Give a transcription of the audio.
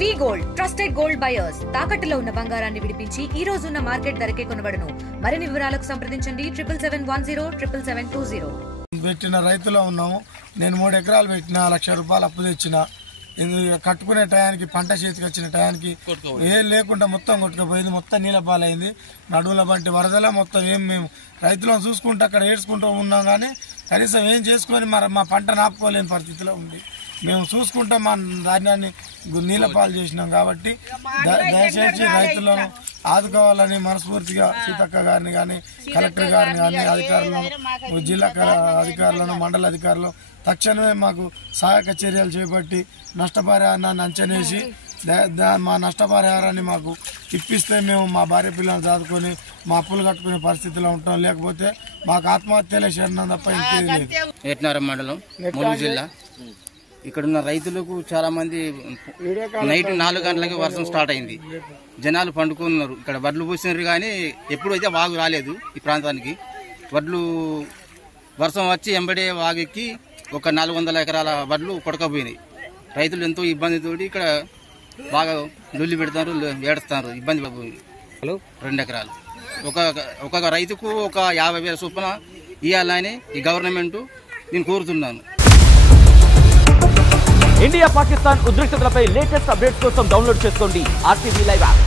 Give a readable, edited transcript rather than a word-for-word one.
వి gold trusted gold buyers తాకట్టులో ఉన్న బంగారాన్ని విడిపించి ఈ రోజు ఉన్న మార్కెట్ ధరకే కొనబడును. మరిన్ని వివరాలకు సంప్రదించండి 7710772020. పెట్టిన రైతులో ఉన్నాము. నేను 3 ఎకరాలు పెట్టిన, 1 లక్ష రూపాయలు అప్పు తెచ్చిన. కట్టుకునే టయానికి, పంట చేతికి వచ్చిన టయానికి ఏం లేకుండా మొత్తం కొట్టుకుపోయింది. మొత్తం నీళ్ళ పాలైంది. నడువుల బట్టి వరదలా మొత్తం మేము రైతులను చూసుకుంటూ అక్కడ ఏడ్చుకుంటూ ఉన్నాం. కానీ కనీసం ఏం చేసుకొని మా పంట నాపుకోలేని పరిస్థితిలో ఉంది. మేము చూసుకుంటా మా ధాన్యాన్ని నీళ్ళ పాలు చేసినాం. కాబట్టి దయచేసి రైతులను ఆదుకోవాలని మనస్ఫూర్తిగా సీతక్క గారిని కానీ, కలెక్టర్ గారిని కానీ, అధికారులను, జిల్లా అధికారులను, మండల అధికారులు తక్షణమే మాకు సహాయక చర్యలు చేపట్టి నష్టపరిహారాన్ని అంచనేసి మా నష్టపరిహారాన్ని మాకు ఇప్పిస్తే మేము మా భార్య పిల్లలను చదువుకొని మా అప్పులు కట్టుకునే పరిస్థితిలో ఉంటాం. లేకపోతే మాకు ఆత్మహత్యలే శరణం తప్ప ఇంకేది లేదు. ఏట్నారం మండలం, ములుగు జిల్లా. ఇక్కడున్న రైతులకు చాలా మంది నైట్ 4 గంటలకి వర్షం స్టార్ట్ అయింది. జనాలు పండుకున్నారు. ఇక్కడ వడ్లు పూసినారు కానీ ఎప్పుడైతే వాగు రాలేదు ఈ ప్రాంతానికి. వడ్లు వర్షం వచ్చి ఎంబడే వాగెక్కి ఒక 400 ఎకరాల వడ్లు కొడకపోయినాయి. రైతులు ఎంతో ఇబ్బందితో ఇక్కడ బాగా లొల్లి పెడతారు, ఏడుస్తారు. ఇబ్బంది 2 ఎకరాలు ఒక రైతుకు ఒక 50,000 చొప్పున ఇవ్వాలని ఈ గవర్నమెంట్ నేను కోరుతున్నాను. ఇండియా పాకిస్తాన్ ఉద్రిక్తతలపై లేటెస్ట్ అప్డేట్స్ కోసం డౌన్లోడ్ చేసుకోండి RTV లైవ్ యాప్.